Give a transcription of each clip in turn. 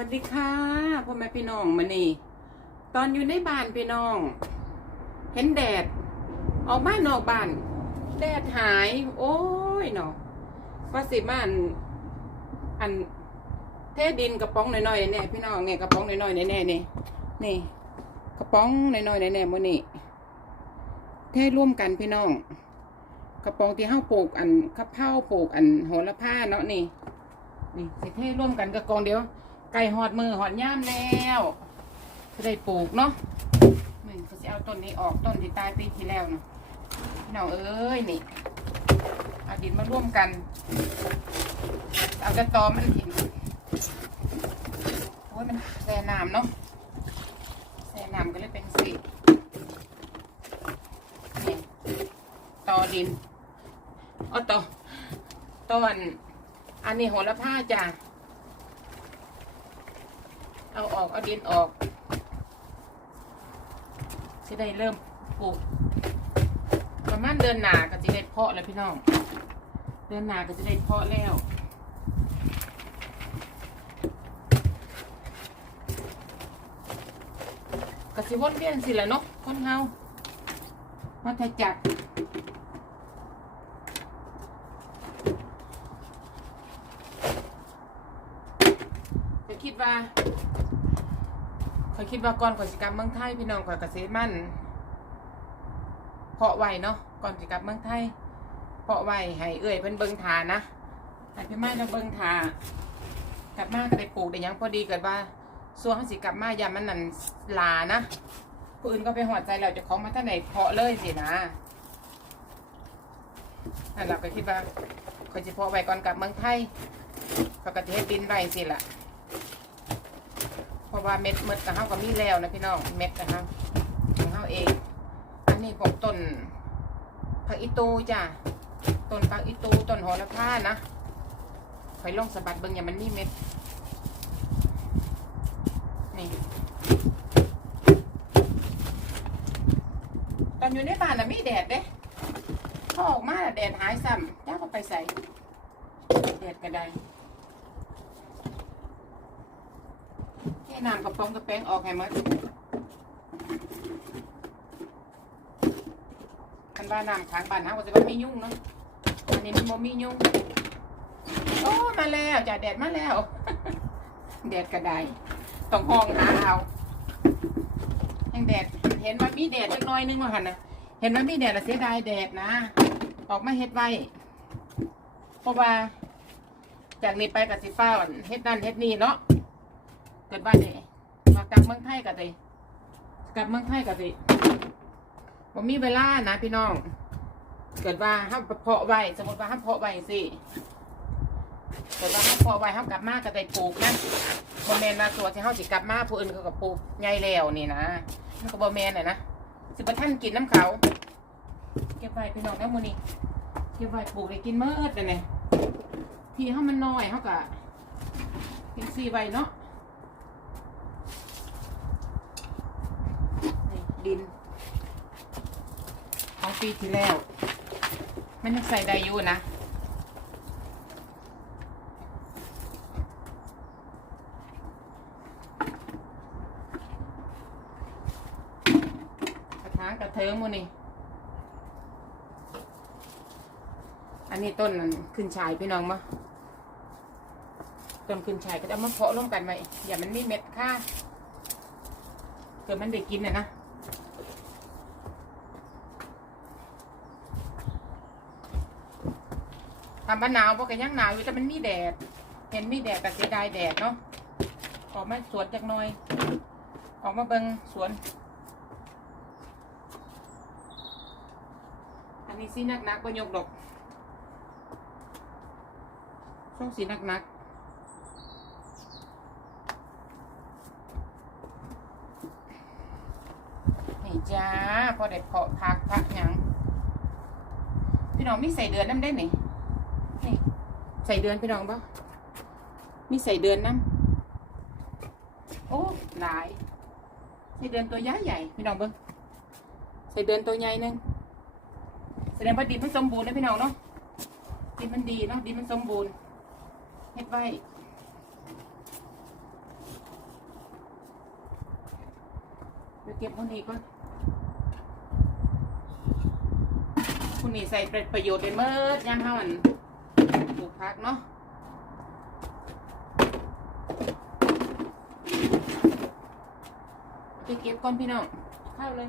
วัสดีค่ะพ่อแม่พี่น้องมานี่ ตอนอยู่ในบ้านพี่น้อง เห็นแดด ออกมานอกบ้าน แดดหาย โอ้ยเนาะว่าสิมาอันอันเทดินกระป๋องหน่อยๆเนี่ยพี่น้องเนี่ยกระป๋องหน่อยๆแน่ๆนี่นี่กระป๋องหน่อยๆแน่ๆมื้อนี้เทร่วมกันพี่น้อง กระป๋องที่เฮาปลูกอันกะเพราปลูกอันโหระพาเนาะนี่นี่สิเทร่วมกันกับกองเดียว ไก่หอดมือหอดย่ามแล้วจะได้ปลูกเนาะนี่ก็จะเอาต้นนี้ออกต้นที่ตายปีที่แล้วเนาะพี่น้องเอ้ยนี่เอาดินมาร่วมกัน เอากระตอมันถิ่นโอ้ยมันแซ่น้ำเนาะแซ่น้ำก็เลยเป็นสีนี่ต่อดินอ๋อต่อต้นอันนี้โหระพาจ้ะ เอาออกเอาดินออกจะได้เริ่มปลูกประมาณเดือนหนาก็จะได้เพาะแล้วพี่น้อง เดือนหนาก็จะได้เพาะแล้วก็สิวนเวียนสิละเนาะคนเฮาวัฏจักรจะคิดว่า ข้ อยคิดว่าก่อนข่อยสิกลับเมืองไทยพี่น้องข่อยเกษตรมันเพาะไว้เนาะก่อนสิกลับเมืองไทยเพาะไว้ให้เอื้อยเพิ่นเบิ่งทานะให้พี่ไม้เราเบิ่งทากลับมาก็ได้ปลูกได้ยังพอดีเกิดว่าส่วนเฮาสิกลับมายามันนั่นลานะผู้อื่นก็ไปหอดใจแล้วเจะของมาท่านไหนเพาะเลยสินะนั่นเราก็คิดว่าข่อยสิเพาะไว้ก่อนกลับเมืองไทยเขาก็จะเฮ็ดดินไว้สิล่ะ เพราะว่าเม็ดเม็ดกับเฮาก็มีแล้วนะพี่น้องเม็ดนะครับของเฮาเอง อันนี้พวกต้นผักอีตูจ้ะต้นผักอีตูต้นโหระพานะคอยลองสะบัดเบิ่งอย่ามันมีเม็ดนี่ตอนอยู่ในบ้านน่ะมีแดดเด้พอออกมาน่ะแดดหายซ้ำจ้าก็ไปใส่แดดก็ได้ แค่ น้ำกระป๋องกระแป้งออกให้หมดคันบ้านน้ำค้างบ้านน้ำก็จะว่ามียุ่งเนาะอันนี้มันบ่มียุ่งโอ้มาแล้วจ่าแดดมาแล้วแดดกระไดต้องห้องหาเอาแห้งแดดเห็นว่ามีแดดจักน้อยนึงว่าหันนะเห็นว่ามีแดดเสียดายแดดนะ ออกมาเฮ็ดไว้เพราะว่า จากนี้ไปกับสิฟ้าเฮ็ดนั่นเฮ็ดนี่เนาะ เกิดบ้านนี่มากลับเมืองไทยกันเลยกลับเมืองไทยกันเลยผมมีเวลานะพี่น้อง เกิดว่าห้ามเพาะไว้สมมติว่าห้ามเพาะไว้สิเกิดว่าห้ามเพาะไว้ห้ามกลับมาก็ได้ปลูกนะบอแมนมาตัวที่ห้าสิกลับมาผู้อื่นเขาก็ปลูกใหญ่แล้วนี่นะมันก็บอแมนเลยนะสิบท่านกินน้ำเขาเก็บไว้พี่น้องนะมูนี่เก็บไว้ปลูกได้กินเมื่อเลยเนี่ยที่ห้ามันน้อยเขาก็กินซีไว้เนาะ นี่ ดิน ของปีที่แล้ว มันยังใส่ได้อยู่นะกระถางกระเทิงมูนี่ อันนี้ต้นขึ้นชายพี่น้องมาต้นขึ้นชายก็จะมาเพาะร่วมกันไว้อย่ามันมีเม็ดค่าเกิดมันได้กินนะนะ ทำบ้านหนาวเพราะกันยังหนาวอยู่แต่มันมีแดด เห็นมีแดดแต่เสียดายแดดเนาะออกมาสวนจักหน่อย ออกมาเบิงสวน อันนี้สีนักนักๆประยกดอกช่วงสีนักนักนี่จ้าพอได้เพาะพักพักยังพี่น้องมีใส่เดือนน้ำได้ไหนนี่ ใส่เดือนพี่น้องบ่มีใส่เดือนน้ำโอ้หลาย ใส่เดือนตัวใหญ่ใหญ่พี่น้องบ่ใส่เดือนตัวใหญ่นึงแสดงว่าดินมันสมบูรณ์นะพี่น้องเนาะดินมันดีเนาะดินมันสมบูรณ์เฮ็ดไว้เเก็บพวกนี้ก็อนพวกนี้ใส่ประโยชน์ไปเมื่อย่างเท่าอัน ปลูกผักเนาะไปเก็บก่อนพี่น้องเข้าเลย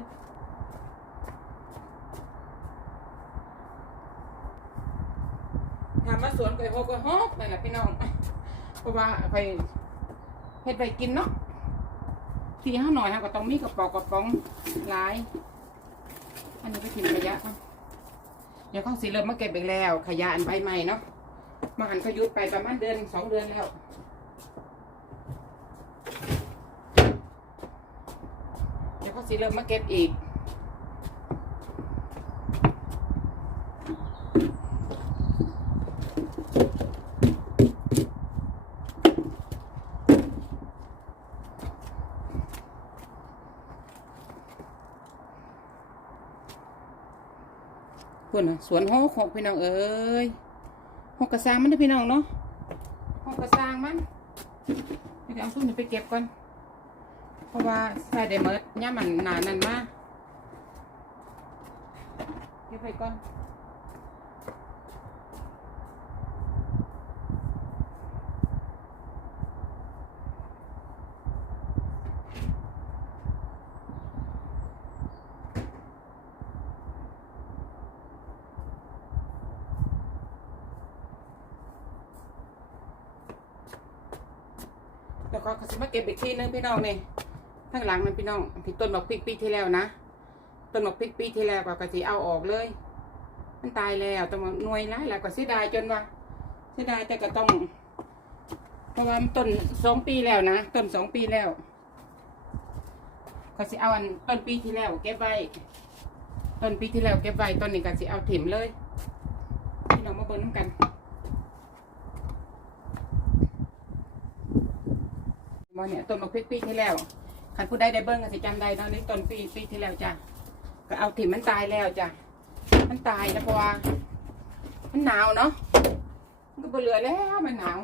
ถามว่าสวนไก่หกก็หกนั่นแหละพี่น้องเพราะว่าไปเฮ็ดไปกินเนาะทีห้าหน่อยฮะก็ต้องมีกระป๋องกระป๋องหลาย อันนี้ไปทิ้งขยะเดี๋ยวเขาสิเริ่มมาเก็บอีกแล้ว ขยะอันใบใหม่เนาะ มาหันก็ยุดไปประมาณเดือนสองเดือนแล้วเดี๋ยวเขาสิเริ่มมาเก็บอีกคุณน่ะสวนหกหกพี่น้องเอ้ย หกกระซางมันเด้พี่น้องเนาะหกกระซางมันเดี๋ยวเอาตู้นี้ไปเก็บก่อน เพราะว่าใส่ได้เมดย่ยมันหนานั่นมากเก็บไปก่อน แล้วก็เขาจะมาเก็บอีกทีนึงพี่น้องนี่ข้างหลังนั่นพี่น้องที่ต้นบอกพริกปีที่แล้วนะต้นบอกพริกปีที่แล้วก็กะสิเอาออกเลย มันตายแล้วต้องหน่วยร้ายแล้วก็เสียดายจนว่าเสียดายแต่ก็ต้องเพราะว่าต้นสองปีแล้วนะต้นสองปีแล้วก็สิเอาอันต้นปีที่แล้วเก็บไว้ต้นปีที่แล้วเก็บไว้ต้นนี้ก็สิเอาถิ่มเลยพี่น้องมาเบิ่งน้ำกัน ว่าเนี่ยต้นมะพริกปีที่แล้วคันผู้ใดได้เบิ้งก็สิจำได้เนนี่ต้นปีปีที่แล้วจ้ะก็เอาถิ่มมันตายแล้วจ้ะมันตายแล้วเพราะว่ามันหนาวเนาะมันก็บ่เหลือแล้วมันหนาว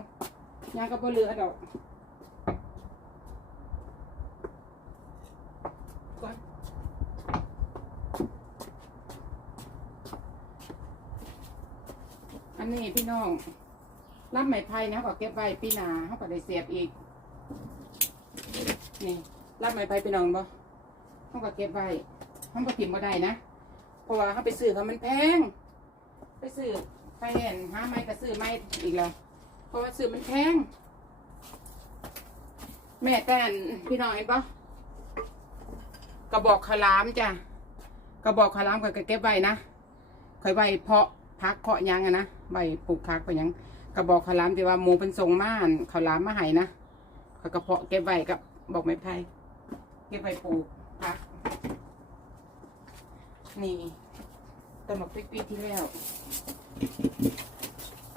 ยางก็บ่เหลือดอกก่อนอันนี้พี่น้องรับไหมไผ่นะก็เก็บไว้ปีหน้าเขาก็ได้เสียบอีก นี่รับไม้ไผ่ไปน้องบ่เขาก็เก็บไว้เขาก็ถิ่มบ่ได้นะ เพราะว่าเขาไปซื้อเขามันแพง ไปซื้อไปเห็นหาไม้ก็ซื้อไม้อีกแล้ว เพราะว่าซื้อมันแพง แม่แต่นพี่น้องเห็นปะกระบอกขาลามจ้ะกระบอกขาวหลามข่อยก็เก็บไว้นะข่อยไว้เพาะพักเพาะยังอะนะใบปลูกพักไปยังกระบอกขาลามที่ว่าหมูเป็นทรงม่านขาลามมาให้นะข้อยกระเพาะเก็บไว้กับ บอกไม้ไผ่เก็บไว้ปลูกผัก นี่ต้นมะพริกปีที่แล้ว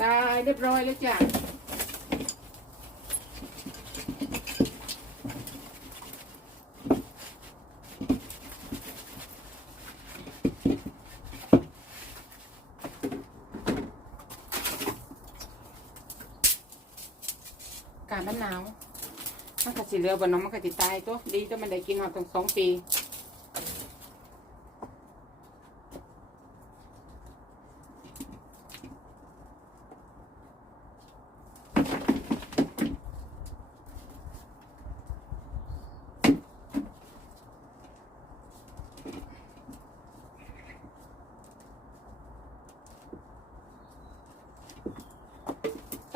ตายเรียบร้อยแล้วจ้ะอากาศมันหนาว มันก็สิเหลือบนน้องมันก็สิตายตัวดีตัวมันได้กินหอดตั้งสองปี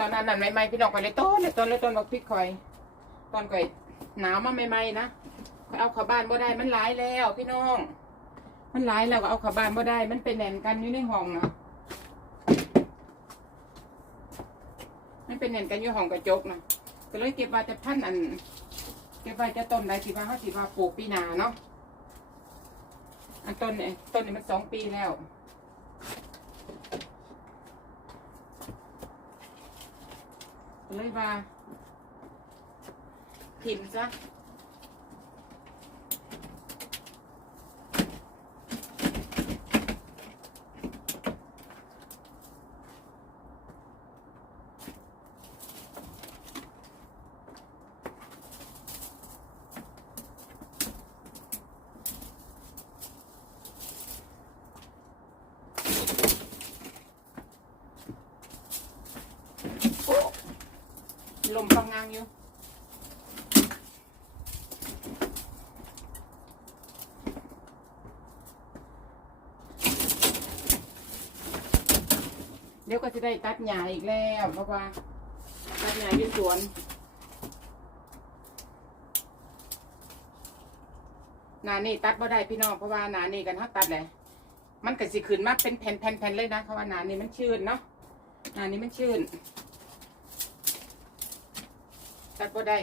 ตอนนั้นนั่นใหม่พี่น้องไปเลยต้นเลยต้นเลยต้นบอกพริกคอย ตอนก่อยหนาวมาใหม่ๆนะเอาเข้าบ้านบ่ได้มันหลายแล้วพี่น้อง มันหลายแล้วก็เอาเข้าบ้านบ่ได้ มันเป็นแหนนกันอยู่ในห้องนะมันเป็นแหนนกันอยู่ห้องกระจกนะก็เลยเก็บไว้แต่พันอัน เก็บไว้แต่ต้นใดสิว่าเขาสิว่าปลูกปีนาเนาะอันต้นเนี่ยต้นนี้มันสองปีแล้วเลยว่า พิมพ์ซะลมฟังงางอยู่ จะได้ตัดหญ้าอีกแล้วเพราะว่าตัดหญ้าอยู่สวนหนานี่ตัดบ่ได้พี่น้องเพราะว่าหนานี่กันเขาตัดเลยมันก็สิขึ้นมาเป็นแผ่นๆเลยนะเพราะว่าหนานี่มันชื้นเนาะหนานี่มันชื้น ตัดบ่ได้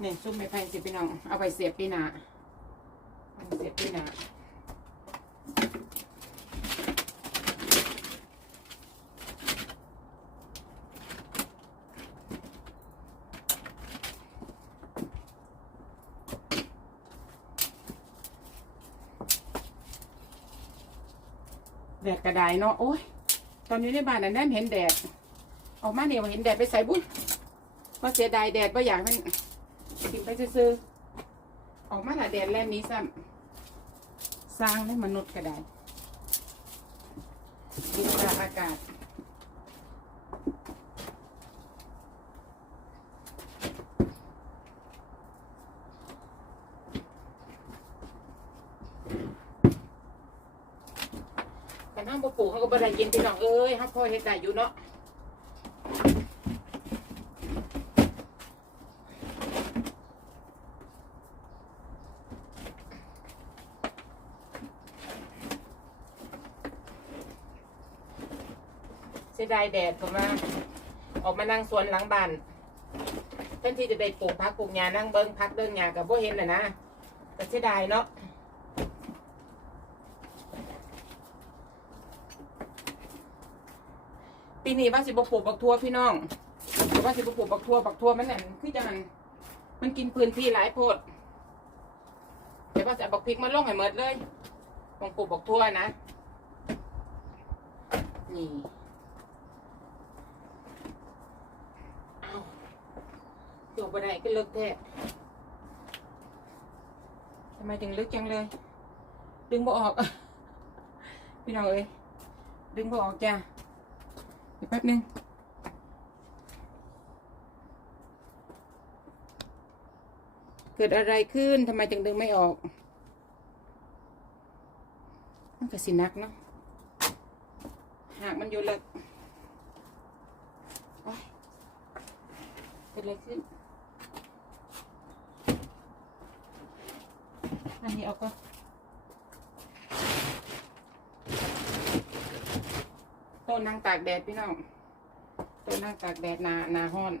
เนี่ยซุ้มไม้ไผ่สิพี่น้องเอาไปเสียบปีหนา ด้วยนะแดดกระไดเนาะโอ้ยตอนนี้ในบ้านน่ะแนมเห็นแดดออกมาเนี่ยเห็นแดดไปใส่บุ้ยว่าเสียดายแดดว่าอยากมันกินไปซื้อออกมาหลาแดดแล่นนี้ซ้ำ สร้างให้มนุษย์ก็ได้ดูจาอากาศกันห้ามบ่ปลูกเขาก็บ่ได้กินพี่น้องเอ้ยเขาพ่อเฮ็ดได้อยู่เนาะ สียดายแดดผมว่าออกมานั่งสวนหลังบ้านแทนที่จะได้ปลูกพักปลูกหญ้านั่งเบิ้งพักเดินหญ้ากับบ่เห็นน่ะนะแต่เสียดายเนาะปีนี้ว่าสิบปลูกบักทั่วพี่น้องว่าสิบปลูกบักทั่วบักทั่วมันนั่นคือจะมันมันกินพื้นที่หลายโพดเดี๋ยวว่าจะบักพริกมาลงให้หมดเลยลงปลูกบักทั่วนะนี่ เอา จบไปไดก็เลิกแท้ทำไมถึงลึกจังเลย ดึงบ่ออก พี่น้องเอ้ยดึงบ่ออกจ้ะเดี๋ยวแป๊บนึงเกิดอะไรขึ้นทำไมถึงดึงไม่ออกมันก็สินักเนาะหากมันอยู่เลิกโอ๊ยเกิดอะไรขึ้น อันนี้เอาก็ต้นนั่งตากแดดพี่น้องต้นนั่งตากแดดนาหนาห้อน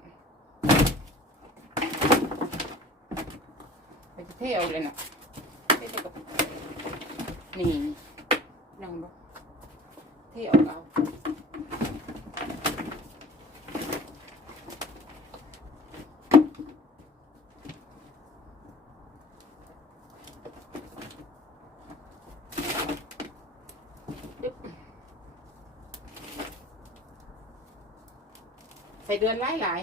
ไปเที่ยวเลยนะเที่ยวกับนี่นั่งบ่ที่ออกเอา เดือนหลายหลาย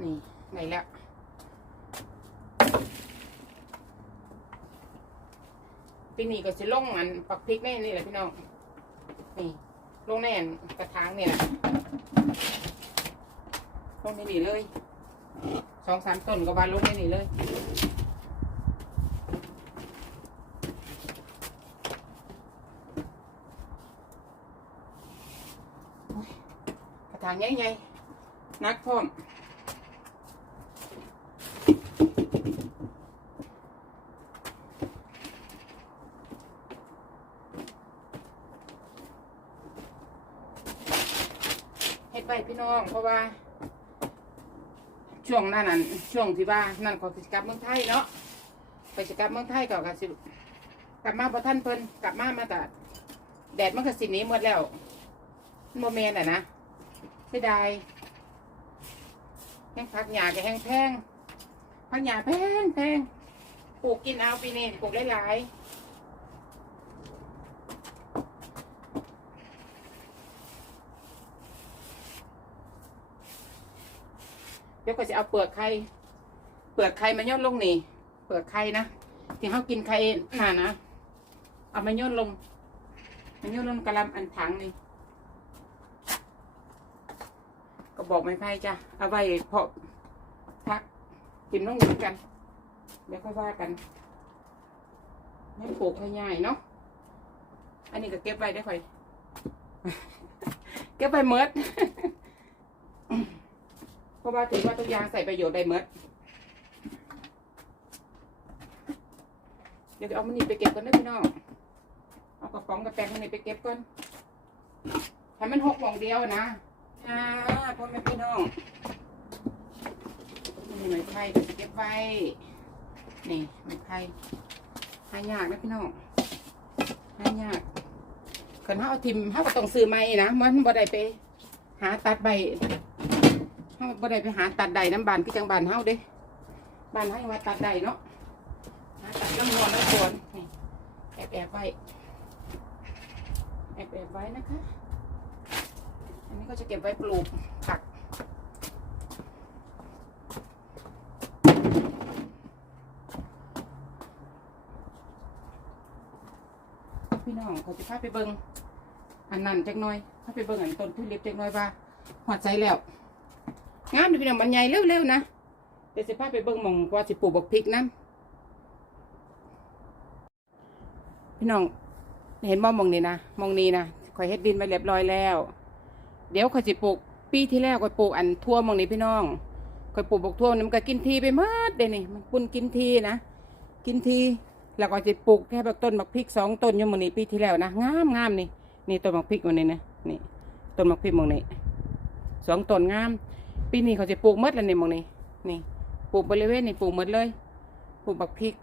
นี่ไหนแล้วปีนี้ก็สิลงอันปักพริกแน่นี่แหละพี่น้อง นี่ลงแน่นกระถางนี่แหละ ลงในนี่เลยสองสามต้นก็บานลงในนี่เลยกระถางใหญ่ๆนักพร้อม เฮ็ดไปพี่น้อง เพราะว่า ช่วงนั้นนั่นช่วงที่ว่านั่นก็สิกลับเมืองไทยเนาะไปสิกลับเมืองไทยก็ก็สิกลับมาบ่ท่านเพิ่นกลับมามาแต่แดดมันก็สินีหมดแล้วโมเมนอะนะเสียดายแห้งพักหญ้าก็แห้งแพงพักหญ้าแพงแพงปลูกกินเอาปีนี้ปลูกหลายๆ เดี๋ยวก็จะเอาเปลือกไข่เปลือกไข่มาย่นลงนี่ เปลือกไข่นะที่เขากินไข่น่ะนะเอามาย่นลงมาย่นลงกระลำอันถังนี่ก็บอกไม่ไพ่จ้ะเอาไว้เพาะพักกินน้องหญิงกัน เดี๋ยวค่อยว่ากันให้ปลูกให้ง่ายเนาะอันนี้ก็เก็บไว้ได้ค่อย เก็บไปเมด เพราะว่าถือว่าทุกอย่างใส่ประโยชน์ได้เมดเดี๋ยวเอามันนี่ไปเก็บกันนะพี่น้อง เอากระป๋องกระแตงมันนี่ไปเก็บก่อนให้มันหกหมองเดียวนะ อ่าพ่อแม่พี่น้องนี่ไม้ไผ่เก็บไว้ นี่ไม้ไผ่หายากนะพี่น้องหายากคันเฮาเอาทิมเฮาก็ต้องซื้อใหม่นะมันบ่ได้ไป หาตัดใบาบ่ได้ไปหาตัดใดน้ำบานคือจังบานเฮาเด้บานเฮายังว่าตัดใดเนาะหาตัดน้ำนวลน้ำควรนี่แอบแอบไว้แอบแอบไว้นะคะ อันนี้ก็จะเก็บไว้ปลูกผักพี่น้องเขาจะพาไปเบิงอันนั้นจักน่อยพาไปเบิงอันต้นทุเรียนจักน่อยว่าหอดใจแล้ว งามเด้อพี่น้องบรรยายเร็วๆนะเดี๋ยวสิพาไปเบิงมองว่าสิปลูกบักพริกนะพี่น้องเห็นบ่หมองนี้นะมองนี้นะข่อยเฮ็ดดินไปเรียบร้อยแล้ว เดี๋ยวข่อยสิปลูกปีที่แล้วข่อยปลูกอันทั่วมองนี้พี่น้องข่อยปลูกบักทั่วนี่มันก็กินทีไปหมดเด้นี่มันปุ่นกินทีนะกินทีแล้วก็จะปลูกแค่แบบต้นมะพริกสองต้นอยู่หมือนี้ปีที่แล้วนะงามงามนี่นี่ต้นมะพริกมันนี่นะนี่ต้นมะพริกมองนี้สองต้นงาม ปีนี้เขาจะปลูกมดแล้วนี่มองนี้นี่ปลูกบริเวณนี่ปลูกหมดเลยปลูกบักพริก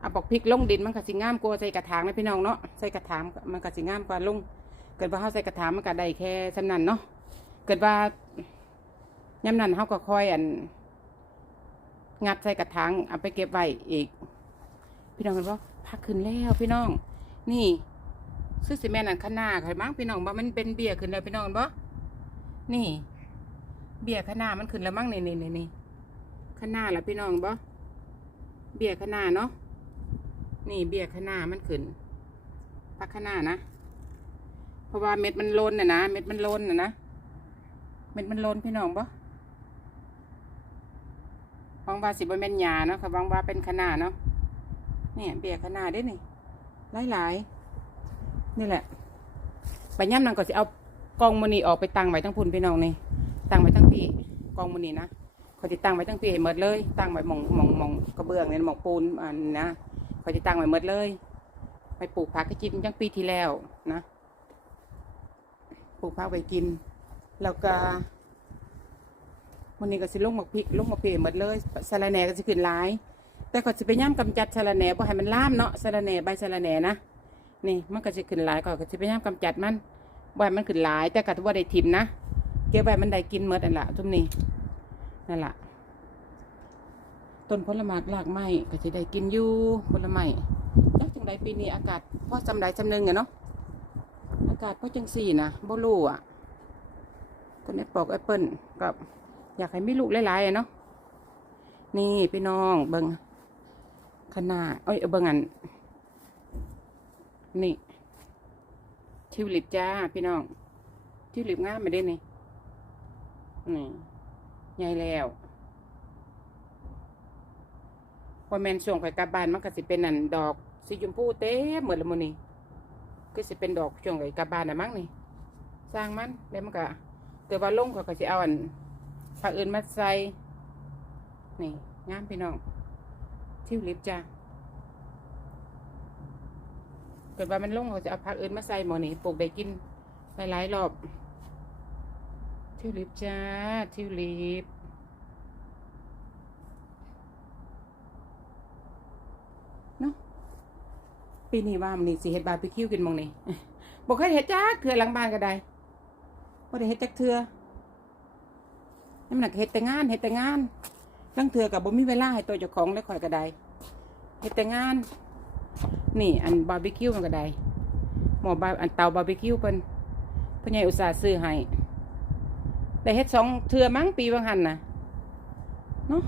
เอาบักพริกลงดินมันก็สิงามกว่าใส่กระถางนะพี่น้องเนาะใส่กระถางมันก็สิงามกว่าลงเกิดว่าเขาใส่กระถางมันก็ได้แค่สำนันเนาะเกิดว่าย่ำนั้นเขาก็คอยอัน งัดใส่กระถางเอาไปเก็บไว้อีก พี่น้องเห็นว่าพักขึ้นแล้วพี่น้อง นี่ซื้อซีเมนต์อันข้างหน้าใครมั้งพี่น้องว่มันเป็นเบียร์ขึ้นแล้วพี่น้องเห็นบ่นี่ เบียร์ข้างหน้ามันขึ้นแล้วมั้งนี่นี่นี่นี่ข้างหน้าละพี่น้องบ่เบียร์ข้างหน้าเนาะนี่เบียร์ข้างหน้ามันขึ้นพักข้างหน้านะเพราะว่าเม็ดมันล้นน่ะนะเม็ดมันล้นน่ะนะเม็ดมันล้นพี่น้องบ่วังว่าสิบ่แม่นยาเนาะค่ะวังว่าเป็นขนาเนาะเนี่ยเบียขนาได้นี่หลายหลายๆนี่แหละไปย่ำนั่นก็สิเอากองมณีออกไปตังไว้ทั้งพุ่นพี่น้องนี่ ตั้งไว้ทั้งพี่กองมณีนะเขาจะตั้งไว้ทั้งพี่ให้หมดเลย ตั้งไว้หมองหมองหมองกระเบื้องเนี่ยหมองปูนอันนะเขาจะตั้งไว้หมดเลยไปปลูกผักก็กินจังปีที่แล้วนะปลูกผักไปกิน แล้วก็วันนี้ก็สิลงหมกพริกลงหมกเพหมดเลยสาระแหน่ก็สิขึ้นหลาย แต่ก็จะไปย่ำกำจัดสาระแหน่บ่ให้มันล่ามเนาะสาระแหน่ใบสาระแหน่นะนี่มันก็จะขึ้นหลายก็จะไปย่ำกำจัดมันบ่ให้มันขึ้นหลาย แต่ก็ว่าได้ทิมนะ เก็บไว้มันได้กินเมดอันละทุกนี้นั่นละต้นผลไม้รากไม้ก็จะได้กินอยู่ผลไม้แล้วจังใดปีนี้อากาศพอสำใดสำหนึ่งอะเนาะอากาศพอจังสี่นะบ่รู้อะต้นนี้ปอกแอปเปิลก็อยากให้มีลูกหลายๆอะเนาะนี่พี่น้องเบิงขนาดเอ้ยเอเบิ่งอันนี่ทิวลิปจ้าพี่น้องทิวลิปงามไม่ได้นี่ นี่ใหญ่แล้วพอแมนช่วงข่อยกลับบ้านมันก็สิเป็นอันดอกสีชมพูเต็มเหมือนละมุนี่ก็สิเป็นดอกช่วงข่อยกลับบ้านนะมั้งนี่ สร้างมันแล้วมันก็เกิดว่าลงเขาก็สิเอาอันผักอื่นมาใส่นี่งามพี่น้องทิวลิปจ้าเกิดว่ามันลงเขาจะเอาผักอื่นมาใส่หมอนี่ปลูกได้กินหลายๆรอบ ทิวลิปจ้า ทิวลิปเนาะปีนี้ว่ามันนี่สิเฮ็ดบาร์บีคิวกินมองนี่บอกเคยเฮ็ดจักเทื่อหลังบ้านก็ได้บ่ได้เฮ็ดจักเทื่อนี่มันนะเฮ็ดแต่งานเฮ็ดแต่งานทั้งเถื่อกับบ่มีเวลาให้ตัวเจ้าของและข่อยก็ได้เฮ็ดแต่งาน นี่อันบาร์บีคิวมันก็ได้หมอบาอันเตาบาร์บีคิวเพิ่นเพิ่นใหญ่อุตส่าห์ซื้อให้ ได้เฮ็ดสองเทือมั้งปีบางหันน่ะเนาะ